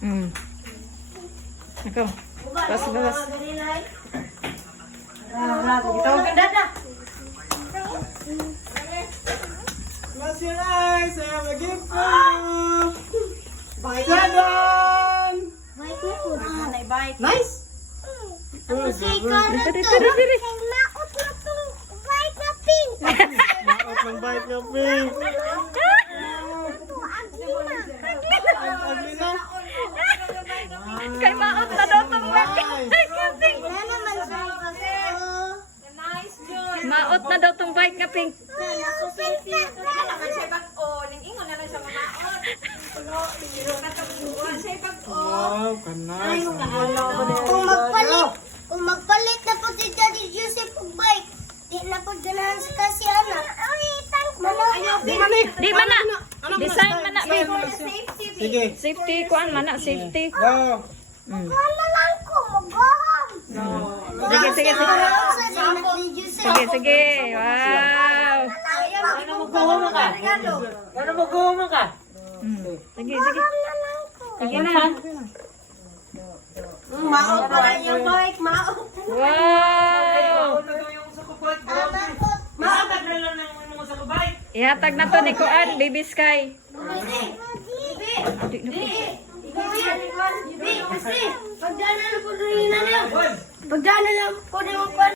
Ako. Bawas, bawas. Tawag ka dada. Close your eyes. I have a gift for you. Seven. Nice. Maot ng bite nga pink. Ugly na. Kay maot na daw tong Maot na daw tong bike nga pink. Wow, kanay. Kung magpalit na po si Daddy Joseph og bike, di na po ganahan sa kasi anak. Di mana. Design mana pink. Sige. Safety kuan mana safety. Go. Wala lang ko, mag-aham. Sige, sige, sige. Sige, sige. Wow. Ano magkuhuma ka? Ano magkuhuma ka? Sige, sige. Sige na. Maot pa rin yung bike, maot. Wow. Maot na lang ng sa bike. Ihatag na to ni Kuan, Baby Sky. Pagdana na po rin na niya. Pagdana na po rin mo